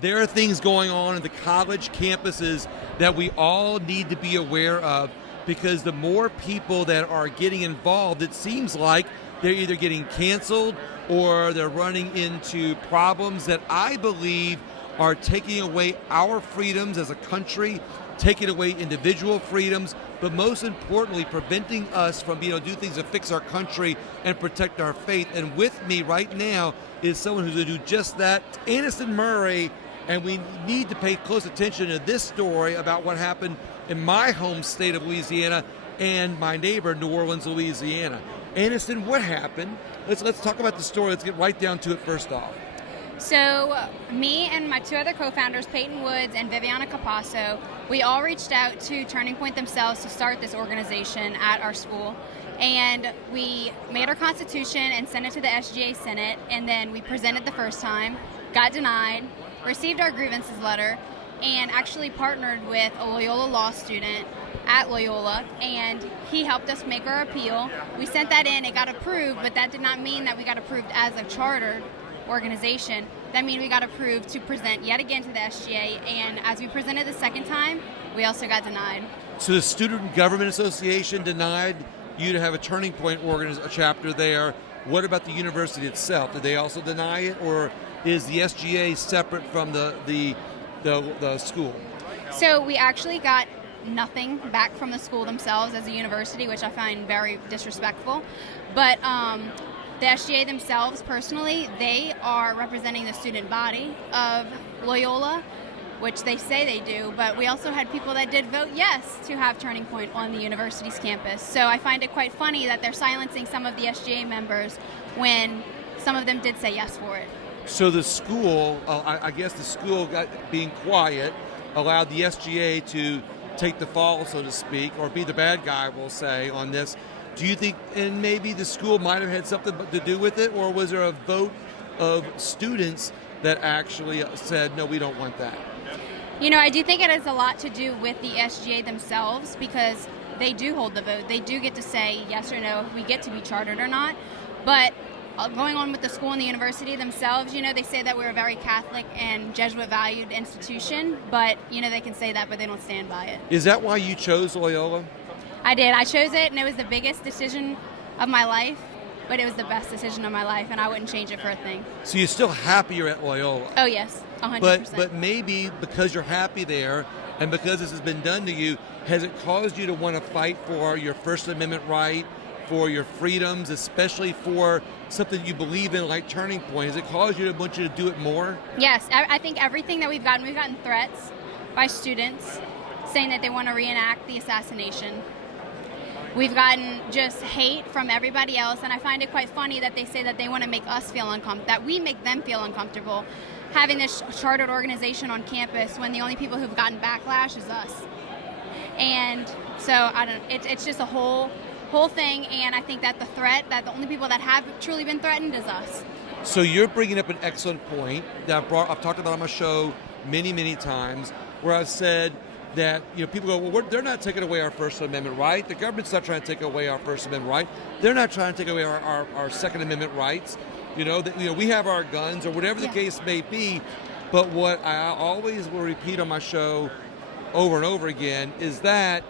there are things going on in the college campuses that we all need to be aware of, because the more people that are getting involved, it seems like they're either getting canceled or they're running into problems that I believe are taking away our freedoms as a country, taking away individual freedoms, but most importantly, preventing us from being able to do things to fix our country and protect our faith. And with me right now is someone who's going to do just that, Anistin Murray, and we need to pay close attention to this story about what happened in my home state of Louisiana and my neighbor, New Orleans, Louisiana. Anistin, what happened? Let's talk about the story. Let's get right down to it first off. So me and my two other co-founders, Peyton Woods and Viviana Capasso, we all reached out to Turning Point themselves to start this organization at our school. And we made our constitution and sent it to the SGA Senate, and then we presented the first time, got denied, received our grievances letter, and actually partnered with a Loyola law student at Loyola, and he helped us make our appeal. We sent that in, it got approved, but that did not mean that we got approved as a chartered organization. That means we got approved to present yet again to the SGA, and as we presented the second time, we also got denied. So the Student Government Association denied you to have a Turning Point a chapter there. What about the university itself? Did they also deny it, or is the SGA separate from the school? So we actually got nothing back from the school themselves as a university, which I find very disrespectful. But the SGA themselves, personally, they are representing the student body of Loyola, which they say they do, but we also had people that did vote yes to have Turning Point on the university's campus. So I find it quite funny that they're silencing some of the SGA members when some of them did say yes for it. So the school, I guess the school being quiet, allowed the SGA to take the fall, so to speak, or be the bad guy, we'll say, on this. Do you think, and maybe the school might have had something to do with it, or was there a vote of students that actually said, no, we don't want that? You know, I do think it has a lot to do with the SGA themselves, because they do hold the vote. They do get to say yes or no if we get to be chartered or not. But going on with the school and the university themselves, you know, they say that we're a very Catholic and Jesuit-valued institution, but, you know, they can say that, but they don't stand by it. Is that why you chose Loyola? I did. I chose it, and it was the biggest decision of my life, but it was the best decision of my life, and I wouldn't change it for a thing. So you're still happy you're at Loyola? Oh, yes, 100%. But maybe because you're happy there, and because this has been done to you, has it caused you to want to fight for your First Amendment right, for your freedoms, especially for something you believe in like Turning Point? Has it caused you to want you to do it more? Yes, I think everything that we've gotten threats by students saying that they want to reenact the assassination. We've gotten just hate from everybody else, and I find it quite funny that they say that they want to make us feel uncomfortable, that we make them feel uncomfortable having this chartered organization on campus when the only people who've gotten backlash is us. And so it's just a whole thing, and I think that the only people that have truly been threatened is us. So you're bringing up an excellent point that I've talked about on my show many, many times, where I've said that, you know, people go, well, they're not taking away our First Amendment right. The government's not trying to take away our First Amendment right. They're not trying to take away our Second Amendment rights. You know, we have our guns or whatever the case may be. But what I always will repeat on my show over and over again is that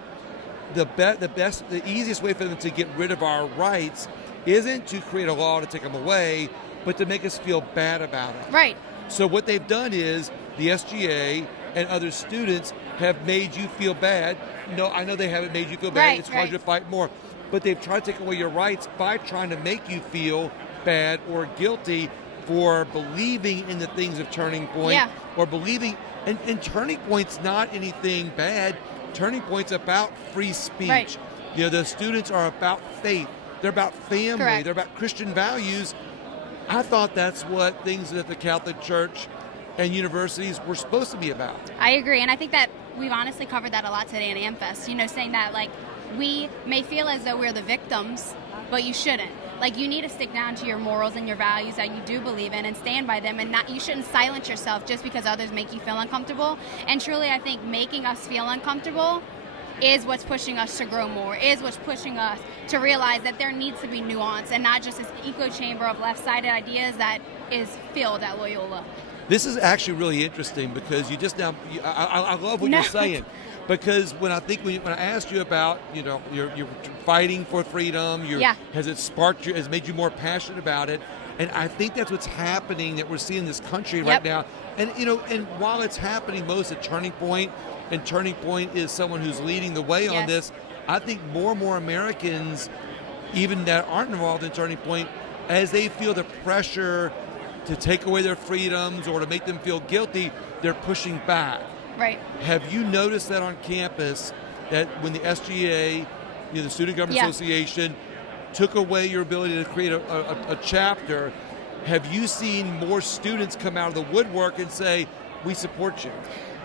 the easiest way for them to get rid of our rights isn't to create a law to take them away, but to make us feel bad about it. Right. So what they've done is the SGA and other students have made you feel bad. No, I know they haven't made you feel bad. Right, it's caused you to fight more. But they've tried to take away your rights by trying to make you feel bad or guilty for believing in the things of Turning Point, or believing, and Turning Point's not anything bad. Turning Point's about free speech. Right. You know, the students are about faith. They're about family. Correct. They're about Christian values. I thought that's what things that the Catholic Church and universities were supposed to be about. I agree, and I think that we've honestly covered that a lot today in Amfest, you know, saying that, like, we may feel as though we're the victims, but you shouldn't. Like, you need to stick down to your morals and your values that you do believe in and stand by them, and you shouldn't silence yourself just because others make you feel uncomfortable. And truly, I think making us feel uncomfortable is what's pushing us to grow more, is what's pushing us to realize that there needs to be nuance and not just this echo chamber of left-sided ideas that is filled at Loyola. This is actually really interesting because you just now, I love what you're saying. Because when I asked you about, you're fighting for freedom, has it sparked you, has made you more passionate about it? And I think that's what's happening that we're seeing in this country right now. And and while it's happening most at Turning Point, and Turning Point is someone who's leading the way on this, I think more and more Americans, even that aren't involved in Turning Point, as they feel the pressure to take away their freedoms or to make them feel guilty, they're pushing back. Right. Have you noticed that on campus, that when the SGA, the Student Government Association, took away your ability to create a chapter, have you seen more students come out of the woodwork and say, we support you?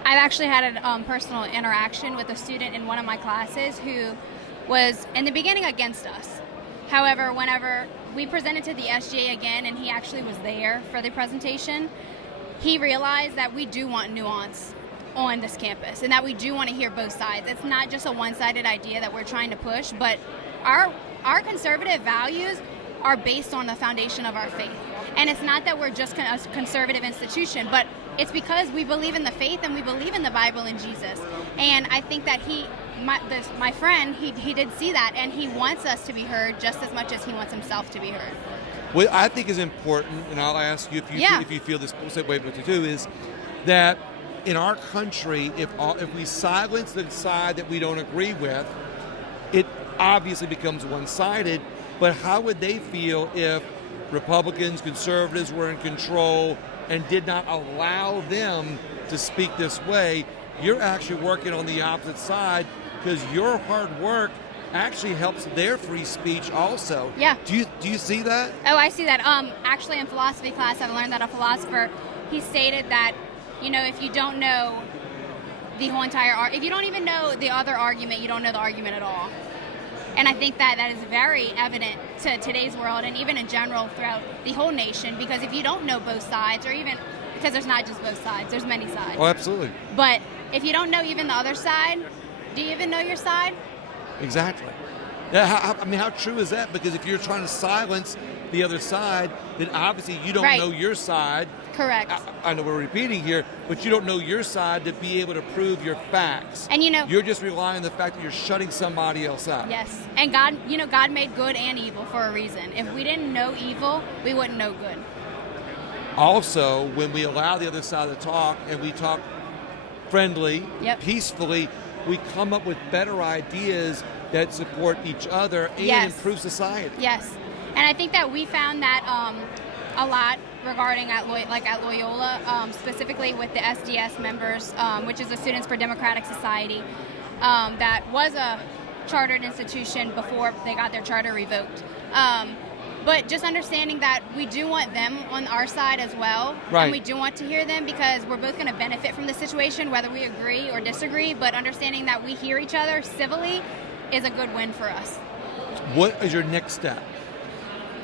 I've actually had a personal interaction with a student in one of my classes who was, in the beginning, against us. However, whenever we presented to the SGA again, and he actually was there for the presentation, he realized that we do want nuance on this campus and that we do want to hear both sides. It's not just a one-sided idea that we're trying to push, but our conservative values are based on the foundation of our faith. And it's not that we're just a conservative institution, but it's because we believe in the faith and we believe in the Bible and Jesus. And I think that my friend, he did see that, and he wants us to be heard just as much as he wants himself to be heard. What I think is important, and I'll ask you if you feel this way, what to do is that in our country, if we silence the side that we don't agree with, it obviously becomes one-sided. But how would they feel if Republicans, conservatives were in control and did not allow them to speak this way? You're actually working on the opposite side because your hard work actually helps their free speech also. Yeah. Do you see that? Oh, I see that. Actually, in philosophy class, I've learned that a philosopher, he stated that, if you don't know the whole entire if you don't even know the other argument, you don't know the argument at all. And I think that is very evident to today's world and even in general throughout the whole nation, because if you don't know both sides, or even, because there's not just both sides, there's many sides. Oh, absolutely. But if you don't know even the other side, do you even know your side? Exactly. Yeah, how true is that? Because if you're trying to silence the other side, then obviously you don't know your side. Correct. I know we're repeating here, but you don't know your side to be able to prove your facts. And you're just relying on the fact that you're shutting somebody else out. Yes. And God, God made good and evil for a reason. If we didn't know evil, we wouldn't know good. Also, when we allow the other side to talk and we talk friendly, peacefully, we come up with better ideas that support each other and improve society. Yes. And I think that we found that a lot regarding at Loyola, specifically with the SDS members, which is the Students for Democratic Society, that was a chartered institution before they got their charter revoked. But just understanding that we do want them on our side as well, and we do want to hear them because we're both going to benefit from the situation, whether we agree or disagree, but understanding that we hear each other civilly is a good win for us. What is your next step?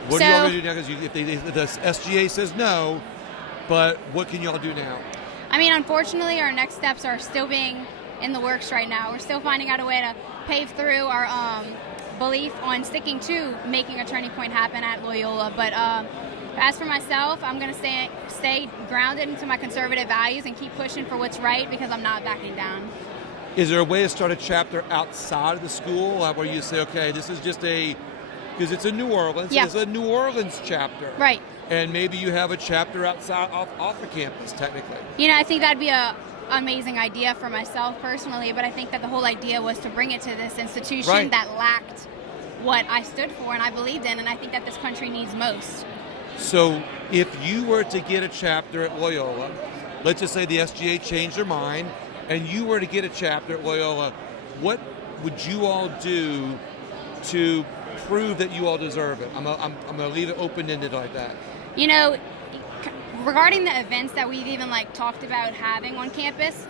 What do you all going to do now? Because if the SGA says no, but what can you all do now? I mean, unfortunately, our next steps are still being in the works right now. We're still finding out a way to pave through our belief on sticking to making a turning point happen at Loyola. But as for myself, I'm going to stay grounded into my conservative values and keep pushing for what's right because I'm not backing down. Is there a way to start a chapter outside of the school where you say, okay, this is just because it's in New Orleans, it's a New Orleans chapter. Right. And maybe you have a chapter outside off the campus, technically. I think that'd be an amazing idea for myself personally, but I think that the whole idea was to bring it to this institution that lacked what I stood for and I believed in, and I think that this country needs most. So if you were to get a chapter at Loyola, let's just say the SGA changed their mind, and you were to get a chapter at Loyola, what would you all do to prove that you all deserve it? I'm going to leave it open-ended like that. Regarding the events that we've even talked about having on campus,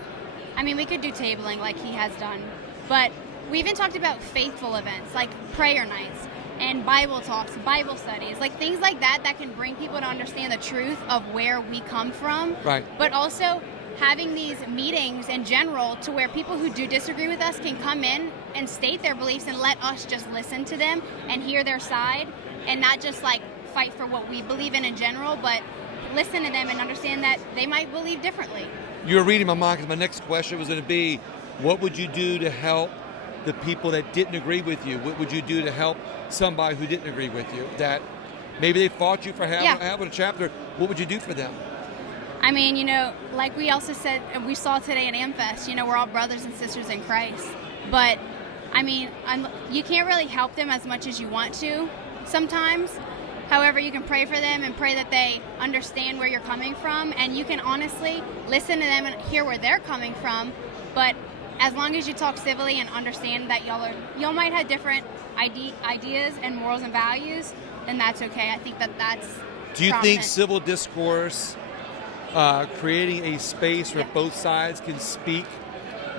I mean, we could do tabling like he has done, but we even talked about faithful events like prayer nights and Bible talks, Bible studies, things like that can bring people to understand the truth of where we come from. Right. But also having these meetings in general to where people who do disagree with us can come in and state their beliefs and let us just listen to them and hear their side and not just fight for what we believe in general, but listen to them and understand that they might believe differently. You're reading my mind, because my next question was going to be, what would you do to help the people that didn't agree with you? What would you do to help somebody who didn't agree with you? That maybe they fought you for having a chapter. What would you do for them? I mean, like we also said, we saw today at Amfest, we're all brothers and sisters in Christ. But, I mean, you can't really help them as much as you want to sometimes. However, you can pray for them and pray that they understand where you're coming from. And you can honestly listen to them and hear where they're coming from. But as long as you talk civilly and understand that y'all might have different ideas and morals and values, then that's okay. I think that's Do you prominent. think civil discourse, creating a space where both sides can speak,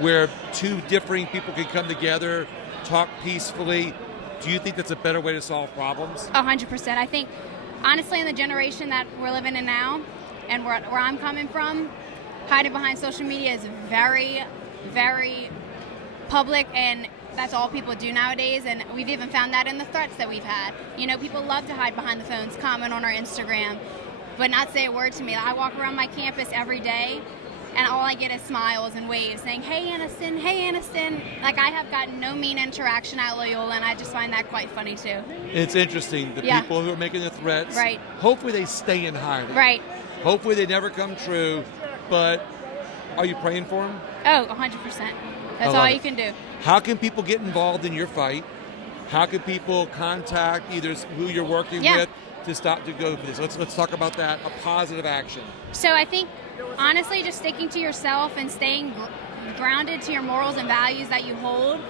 where two differing people can come together, talk peacefully, do you think that's a better way to solve problems? 100%. I think, honestly, in the generation that we're living in now, and where I'm coming from, hiding behind social media is very, very public, and that's all people do nowadays. And we've even found that in the threats that we've had. People love to hide behind the phones, comment on our Instagram, but not say a word to me. I walk around my campus every day, and all I get is smiles and waves saying, "Hey, Anistin, hey, Anistin." Like, I have gotten no mean interaction at Loyola, and I just find that quite funny, too. It's interesting. The Yeah. people who are making the threats, Right. hopefully they stay in hiding. Right. Hopefully they never come true, but are you praying for them? Oh, 100%. That's all you can do. How can people get involved in your fight? How can people contact either who you're working with to go for this? Let's talk about that, a positive action. So I think, honestly, just sticking to yourself and staying grounded to your morals and values that you hold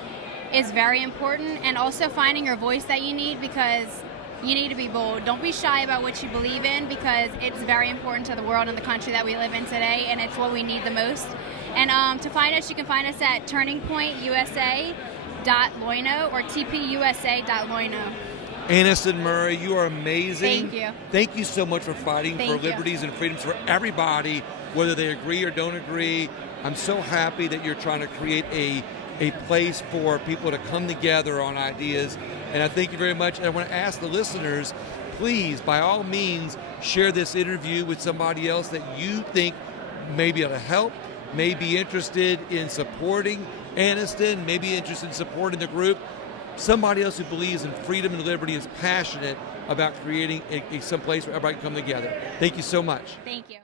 is very important, and also finding your voice that you need, because you need to be bold. Don't be shy about what you believe in, because it's very important to the world and the country that we live in today, and it's what we need the most. And to find us, you can find us at turningpointusa.loino or tpusa.loino. Anistin Murray, you are amazing. Thank you. Thank you so much for fighting for Thank you. liberties and freedoms for everybody, whether they agree or don't agree. I'm so happy that you're trying to create a place for people to come together on ideas, and I thank you very much. And I want to ask the listeners, please, by all means, share this interview with somebody else that you think may be able to help, may be interested in supporting Anistin, may be interested in supporting the group. Somebody else who believes in freedom and liberty, is passionate about creating some place where everybody can come together. Thank you so much. Thank you.